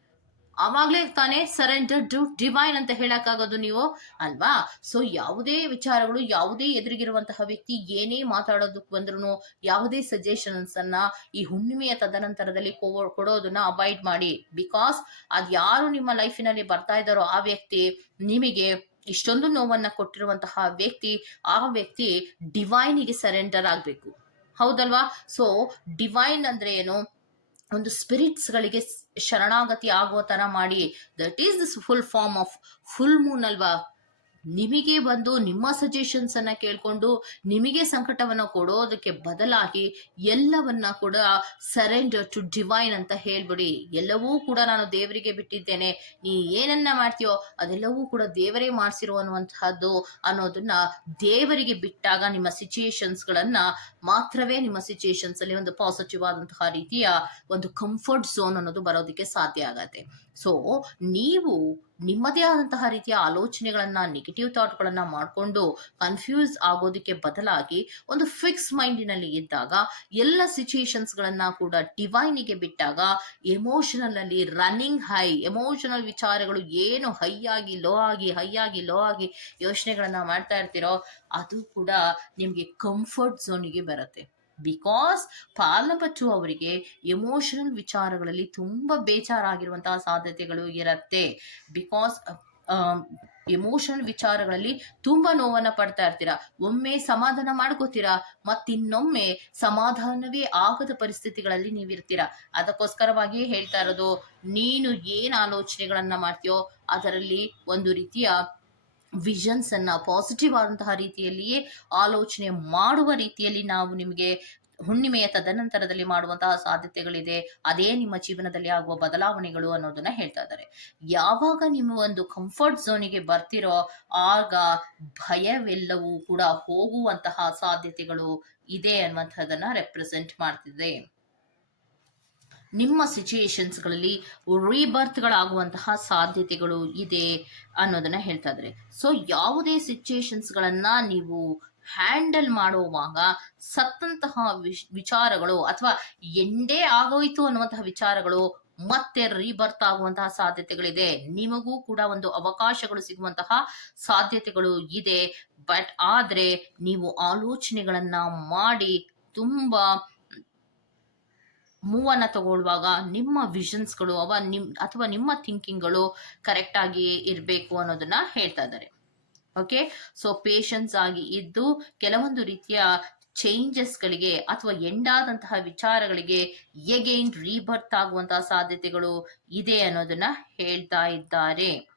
ಆವಾಗ್ಲೇ ತಾನೇ ಸರೆಂಡರ್ ಟು ಡಿವೈನ್ ಅಂತ ಹೇಳಕ್ಕಾಗೋದು ನೀವು? ಅಲ್ವಾ? ಸೊ ಯಾವುದೇ ವಿಚಾರಗಳು, ಯಾವುದೇ ಎದುರಿಗಿರುವಂತಹ ವ್ಯಕ್ತಿ ಏನೇ ಮಾತಾಡೋದಕ್ಕೆ ಬಂದ್ರು ಯಾವುದೇ ಸಜೆಷನ್ಸ್ ಅನ್ನ ಈ ಹುಣ್ಣಿಮೆಯ ತದನಂತರದಲ್ಲಿ ಕೊಡೋದನ್ನ ಅವಾಯ್ಡ್ ಮಾಡಿ. ಬಿಕಾಸ್ ಅದು ಯಾರು ನಿಮ್ಮ ಲೈಫಿನಲ್ಲಿ ಬರ್ತಾ ಇದ್ದಾರೋ ಆ ವ್ಯಕ್ತಿ ನಿಮಗೆ ಇಷ್ಟೊಂದು ನೋವನ್ನ ಕೊಟ್ಟಿರುವಂತಹ ವ್ಯಕ್ತಿ, ಆ ವ್ಯಕ್ತಿ ಡಿವೈನಿಗೆ ಸರೆಂಡರ್ ಆಗಬೇಕು. ಹೌದಲ್ವಾ? ಸೊ ಡಿವೈನ್ ಅಂದ್ರೆ ಏನು? ಒಂದು ಸ್ಪಿರಿಟ್ಸ್ ಗಳಿಗೆ ಶರಣಾಗತಿ ಆಗುವ ತರ ಮಾಡಿ that is this full form of full moon ಅಲ್ವಾ? ನಿಮಗೆ ಬಂದು ನಿಮ್ಮ ಸಜೆಷನ್ಸ್ ಅನ್ನ ಕೇಳ್ಕೊಂಡು ನಿಮಗೆ ಸಂಕಟವನ್ನ ಕೊಡೋದಕ್ಕೆ ಬದಲಾಗಿ ಎಲ್ಲವನ್ನ ಕೂಡ ಸರೆಂಡರ್ ಟು ಡಿವೈನ್ ಅಂತ ಹೇಳ್ಬಿಡಿ. ಎಲ್ಲವೂ ಕೂಡ ನಾನು ದೇವರಿಗೆ ಬಿಟ್ಟಿದ್ದೇನೆ. ನೀ ಏನನ್ನ ಮಾಡ್ತೀಯೋ ಅದೆಲ್ಲವೂ ಕೂಡ ದೇವರೇ ಮಾಡಿಸಿರೋ ಅನ್ನುವಂತಹದ್ದು ಅನ್ನೋದನ್ನ ದೇವರಿಗೆ ಬಿಟ್ಟಾಗ ನಿಮ್ಮ ಸಿಚುಯೇಷನ್ಸ್ ಗಳನ್ನ ಮಾತ್ರವೇ ನಿಮ್ಮ ಸಿಚುಯೇಷನ್ಸ್ ಅಲ್ಲಿ ಒಂದು ಪಾಸಿಟಿವ್ ಆದಂತಹ ರೀತಿಯ ಒಂದು ಕಂಫರ್ಟ್ ಝೋನ್ ಅನ್ನೋದು ಬರೋದಕ್ಕೆ ಸಾಧ್ಯ ಆಗತ್ತೆ. ಸೊ ನೀವು ನಿಮ್ಮದೇ ಆದಂತಹ ರೀತಿಯ ಆಲೋಚನೆಗಳನ್ನ ನೆಗೆಟಿವ್ ಥಾಟ್ಗಳನ್ನ ಮಾಡಿಕೊಂಡು ಕನ್ಫ್ಯೂಸ್ ಆಗೋದಕ್ಕೆ ಬದಲಾಗಿ ಒಂದು ಫಿಕ್ಸ್ ಮೈಂಡಿನಲ್ಲಿ ಇದ್ದಾಗ, ಎಲ್ಲ ಸಿಚುಯೇಷನ್ಸ್ ಗಳನ್ನ ಕೂಡ ಡಿವೈನಿಗೆ ಬಿಟ್ಟಾಗ ಎಮೋಷನಲ್ ಅಲ್ಲಿ ರನ್ನಿಂಗ್ ಹೈ ಎಮೋಷನಲ್ ವಿಚಾರಗಳು ಏನು ಹೈ ಆಗಿ ಲೋ ಆಗಿ ಹೈ ಆಗಿ ಲೋ ಆಗಿ ಯೋಚನೆಗಳನ್ನ ಮಾಡ್ತಾ ಇರ್ತೀರೋ, ಅದು ಕೂಡ ನಿಮಗೆ ಕಂಫರ್ಟ್ ಝೋನಿಗೆ ಬರುತ್ತೆ. ಬಿಕಾಸ್ ಪಾಲಪಚ್ಚು ಅವರಿಗೆ ಎಮೋಷನಲ್ ವಿಚಾರಗಳಲ್ಲಿ ತುಂಬಾ ಬೇಜಾರಾಗಿರುವಂತಹ ಸಾಧ್ಯತೆಗಳು ಇರತ್ತೆ. ಬಿಕಾಸ್ ಎಮೋಷನಲ್ ವಿಚಾರಗಳಲ್ಲಿ ತುಂಬಾ ನೋವನ್ನ ಪಡ್ತಾ ಇರ್ತೀರಾ? ಒಮ್ಮೆ ಸಮಾಧಾನ ಮಾಡ್ಕೋತೀರಾ? ಮತ್ತಿನ್ನೊಮ್ಮೆ ಸಮಾಧಾನವೇ ಆಗದ ಪರಿಸ್ಥಿತಿಗಳಲ್ಲಿ ನೀವಿರ್ತೀರಾ? ಅದಕ್ಕೋಸ್ಕರವಾಗಿಯೇ ಹೇಳ್ತಾ ಇರೋದು, ನೀನು ಏನ್ ಆಲೋಚನೆಗಳನ್ನ ಮಾಡ್ತೀಯೋ ಅದರಲ್ಲಿ ಒಂದು ರೀತಿಯ ವಿಷನ್ಸ್ ಅನ್ನ ಪಾಸಿಟಿವ್ ಆದಂತಹ ರೀತಿಯಲ್ಲಿಯೇ ಆಲೋಚನೆ ಮಾಡುವ ರೀತಿಯಲ್ಲಿ ನಾವು ನಿಮಗೆ ಹುಣ್ಣಿಮೆಯ ತದನಂತರದಲ್ಲಿ ಮಾಡುವಂತಹ ಸಾಧ್ಯತೆಗಳಿದೆ. ಅದೇ ನಿಮ್ಮ ಜೀವನದಲ್ಲಿ ಆಗುವ ಬದಲಾವಣೆಗಳು ಅನ್ನೋದನ್ನ ಹೇಳ್ತಾ ಇದ್ದಾರೆ. ಯಾವಾಗ ನಿಮ್ಮ ಒಂದು ಕಂಫರ್ಟ್ ಝೋನಿಗೆ ಬರ್ತಿರೋ ಆಗ ಭಯವೆಲ್ಲವೂ ಕೂಡ ಹೋಗುವಂತಹ ಸಾಧ್ಯತೆಗಳು ಇದೆ ಅನ್ನುವಂಥದ್ದನ್ನ ರೆಪ್ರೆಸೆಂಟ್ ಮಾಡ್ತಿದೆ. ನಿಮ್ಮ ಸಿಚುಯೇಷನ್ಸ್ಗಳಲ್ಲಿ ರೀಬರ್ತ್ಗಳಾಗುವಂತಹ ಸಾಧ್ಯತೆಗಳು ಇದೆ ಅನ್ನೋದನ್ನ ಹೇಳ್ತಾ ಇದ್ದಾರೆ. ಸೊ ಯಾವುದೇ ಸಿಚುಯೇಷನ್ಸ್ಗಳನ್ನ ನೀವು ಹ್ಯಾಂಡಲ್ ಮಾಡುವಾಗ ಸತ್ತಂತಹ ವಿಚಾರಗಳು ಅಥವಾ ಎಂಡೇ ಆಗೋಯ್ತು ಅನ್ನುವಂತಹ ವಿಚಾರಗಳು ಮತ್ತೆ ರೀಬರ್ತ್ ಆಗುವಂತಹ ಸಾಧ್ಯತೆಗಳಿದೆ. ನಿಮಗೂ ಕೂಡ ಒಂದು ಅವಕಾಶಗಳು ಸಿಗುವಂತಹ ಸಾಧ್ಯತೆಗಳು ಇದೆ. ಬಟ್ ಆದ್ರೆ ನೀವು ಆಲೋಚನೆಗಳನ್ನ ಮಾಡಿ ತುಂಬಾ ಮೂವನ್ನ ತಗೊಳ್ಳುವಾಗ ನಿಮ್ಮ ವಿಷನ್ಸ್ಗಳು ಅವ ನಿಮ್, ಅಥವಾ ನಿಮ್ಮ ಥಿಂಕಿಂಗ್ಗಳು ಕರೆಕ್ಟಾಗಿ ಇರಬೇಕು ಅನ್ನೋದನ್ನ ಹೇಳ್ತಾ ಇದ್ದಾರೆ. ಓಕೆ ಸೊ ಪೇಷನ್ಸ್ ಆಗಿ ಇದ್ದು ಕೆಲವೊಂದು ರೀತಿಯ ಚೇಂಜಸ್ಗಳಿಗೆ ಅಥವಾ ಎಂಡಾದಂತಹ ವಿಚಾರಗಳಿಗೆ ಎಗೈನ್ ರೀಬರ್ತ್ ಆಗುವಂತಹ ಸಾಧ್ಯತೆಗಳು ಇದೆ ಅನ್ನೋದನ್ನ ಹೇಳ್ತಾ ಇದ್ದಾರೆ.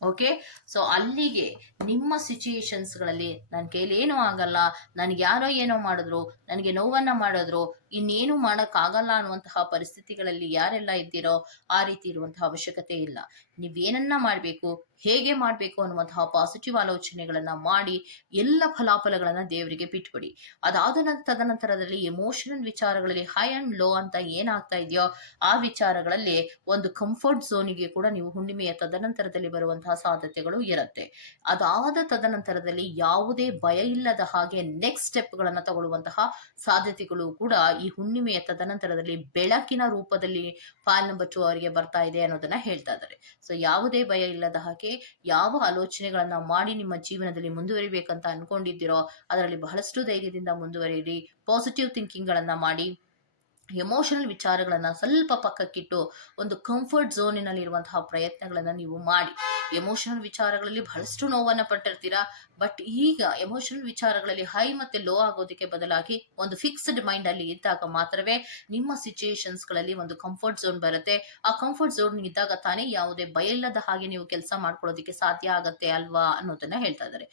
ಓಕೆ ಸೊ ಅಲ್ಲಿಗೆ ನಿಮ್ಮ ಸಿಚುಯೇಷನ್ಸ್ಗಳಲ್ಲಿ ನನ್ನ ಕೈಲಿ ಏನೂ ಆಗಲ್ಲ, ನನಗೆ ಯಾರೋ ಏನೋ ಮಾಡಿದ್ರು, ನನಗೆ ನೋವನ್ನು ಮಾಡಿದ್ರು ಇನ್ನೇನು ಮಾಡೋಕ್ಕಾಗಲ್ಲ ಅನ್ನುವಂತಹ ಪರಿಸ್ಥಿತಿಗಳಲ್ಲಿ ಯಾರೆಲ್ಲ ಇದ್ದೀರೋ ಆ ರೀತಿ ಇರುವಂತಹ ಅವಶ್ಯಕತೆ ಇಲ್ಲ. ನೀವೇನನ್ನ ಮಾಡಬೇಕು, ಹೇಗೆ ಮಾಡಬೇಕು ಅನ್ನುವಂತಹ ಪಾಸಿಟಿವ್ ಆಲೋಚನೆಗಳನ್ನ ಮಾಡಿ ಎಲ್ಲ ಫಲಾಫಲಗಳನ್ನ ದೇವರಿಗೆ ಬಿಟ್ಬಿಡಿ. ಅದಾದ ನಂತರ ತದನಂತರದಲ್ಲಿ ಎಮೋಷನಲ್ ವಿಚಾರಗಳಲ್ಲಿ ಹೈ ಅಂಡ್ ಲೋ ಅಂತ ಏನಾಗ್ತಾ ಇದೆಯೋ ಆ ವಿಚಾರಗಳಲ್ಲಿ ಒಂದು ಕಂಫರ್ಟ್ ಝೋನಿಗೆ ಕೂಡ ನೀವು ಹುಣ್ಣಿಮೆಯ ತದನಂತರದಲ್ಲಿ ಬರುವಂತಹ ಸಾಧ್ಯತೆಗಳು ಇರುತ್ತೆ. ಅದಾದ ತದನಂತರದಲ್ಲಿ ಯಾವುದೇ ಭಯ ಇಲ್ಲದ ಹಾಗೆ ನೆಕ್ಸ್ಟ್ ಸ್ಟೆಪ್ಗಳನ್ನು ತಗೊಳ್ಳುವಂತಹ ಸಾಧ್ಯತೆಗಳು ಕೂಡ ಈ ಹುಣ್ಣಿಮೆಯ ತದನಂತರದಲ್ಲಿ ಬೆಳಕಿನ ರೂಪದಲ್ಲಿ ಪಾಲ್ ನಂಬರ್ ಟು ಅವರಿಗೆ ಬರ್ತಾ ಇದೆ ಅನ್ನೋದನ್ನ ಹೇಳ್ತಾ ಇದ್ದಾರೆ. ಸೊ ಯಾವುದೇ ಭಯ ಇಲ್ಲದ ಹಾಗೆ ಯಾವ ಆಲೋಚನೆಗಳನ್ನ ಮಾಡಿ ನಿಮ್ಮ ಜೀವನದಲ್ಲಿ ಮುಂದುವರಿಬೇಕಂತ ಅನ್ಕೊಂಡಿದ್ದೀರೋ ಅದರಲ್ಲಿ ಬಹಳಷ್ಟು ಧೈರ್ಯದಿಂದ ಮುಂದುವರಿಯಿರಿ. ಪಾಸಿಟಿವ್ ಥಿಂಕಿಂಗ್ ಗಳನ್ನ ಮಾಡಿ ಎಮೋಷನಲ್ ವಿಚಾರಗಳನ್ನು ಸ್ವಲ್ಪ ಪಕ್ಕಕ್ಕಿಟ್ಟು ಒಂದು ಕಂಫರ್ಟ್ ಝೋನಿನಲ್ಲಿರುವಂತಹ ಪ್ರಯತ್ನಗಳನ್ನ ನೀವು ಮಾಡಿ. ಎಮೋಷನಲ್ ವಿಚಾರಗಳಲ್ಲಿ ಬಹಳಷ್ಟು ನೋವನ್ನ ಪಟ್ಟಿರ್ತೀರಾ? ಬಟ್ ಈಗ ಎಮೋಷನಲ್ ವಿಚಾರಗಳಲ್ಲಿ ಹೈ ಮತ್ತೆ ಲೋ ಆಗೋದಕ್ಕೆ ಬದಲಾಗಿ ಒಂದು ಫಿಕ್ಸ್ಡ್ ಮೈಂಡ್ ಅಲ್ಲಿ ಇದ್ದಾಗ ಮಾತ್ರವೇ ನಿಮ್ಮ ಸಿಚುಯೇಷನ್ಸ್ಗಳಲ್ಲಿ ಒಂದು ಕಂಫರ್ಟ್ ಝೋನ್ ಬರುತ್ತೆ. ಆ ಕಂಫರ್ಟ್ ಝೋನ್ ಇದ್ದಾಗ ತಾನೇ ಯಾವುದೇ ಭಯ ಇಲ್ಲದ ಹಾಗೆ ನೀವು ಕೆಲಸ ಮಾಡ್ಕೊಳ್ಳೋದಕ್ಕೆ ಸಾಧ್ಯ ಆಗತ್ತೆ ಅಲ್ವಾ ಅನ್ನೋದನ್ನ ಹೇಳ್ತಾ ಇದ್ದಾರೆ.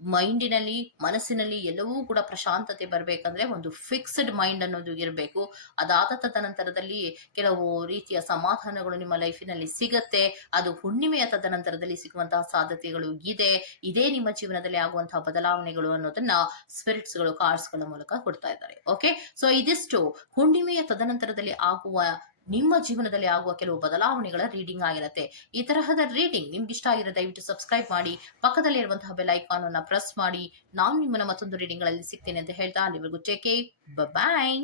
ಮೈಂಡಿನಲ್ಲಿ, ಮನಸ್ಸಿನಲ್ಲಿ ಎಲ್ಲವೂ ಕೂಡ ಪ್ರಶಾಂತತೆ ಬರಬೇಕಂದ್ರೆ ಒಂದು ಫಿಕ್ಸ್ಡ್ ಮೈಂಡ್ ಅನ್ನೋದು ಇರಬೇಕು. ಅದಾದ ತದನಂತರದಲ್ಲಿ ಕೆಲವು ರೀತಿಯ ಸಮಾಧಾನಗಳು ನಿಮ್ಮ ಲೈಫಿನಲ್ಲಿ ಸಿಗತ್ತೆ. ಅದು ಹುಣ್ಣಿಮೆಯ ತದನಂತರದಲ್ಲಿ ಸಿಗುವಂತಹ ಸಾಧ್ಯತೆಗಳು ಇದೆ. ಇದೇ ನಿಮ್ಮ ಜೀವನದಲ್ಲಿ ಆಗುವಂತಹ ಬದಲಾವಣೆಗಳು ಅನ್ನೋದನ್ನ ಸ್ಪಿರಿಟ್ಸ್ಗಳು ಕಾರ್ಡ್ಸ್ಗಳ ಮೂಲಕ ಕೊಡ್ತಾ ಇದ್ದಾರೆ. ಓಕೆ ಸೊ ಇದಿಷ್ಟು. ಹುಣ್ಣಿಮೆಯ ತದನಂತರದಲ್ಲಿ ಆಗುವ ನಿಮ್ಮ ಜೀವನದಲ್ಲಿ ಆಗುವ ಕೆಲವು ಬದಲಾವಣೆಗಳ ರೀಡಿಂಗ್ ಆಗಿರುತ್ತೆ. ಈ ತರಹದ ರೀಡಿಂಗ್ ನಿಮ್ಗೆ ಇಷ್ಟ ಆಗಿರೋ ದಯವಿಟ್ಟು ಸಬ್ಸ್ಕ್ರೈಬ್ ಮಾಡಿ, ಪಕ್ಕದಲ್ಲಿ ಇರುವಂತಹ ಐಕಾನ್ ಅನ್ನ ಪ್ರೆಸ್ ಮಾಡಿ, ನಾನು ನಿಮ್ಮನ್ನ ಮತ್ತೊಂದು ರೀಡಿಂಗ್ಗಳಲ್ಲಿ ಸಿಗ್ತೇನೆ ಅಂತ ಹೇಳ್ತಾ ಅಲ್ಲಿವರೆಗೂ ಟೇಕ್ ಬಾಯ್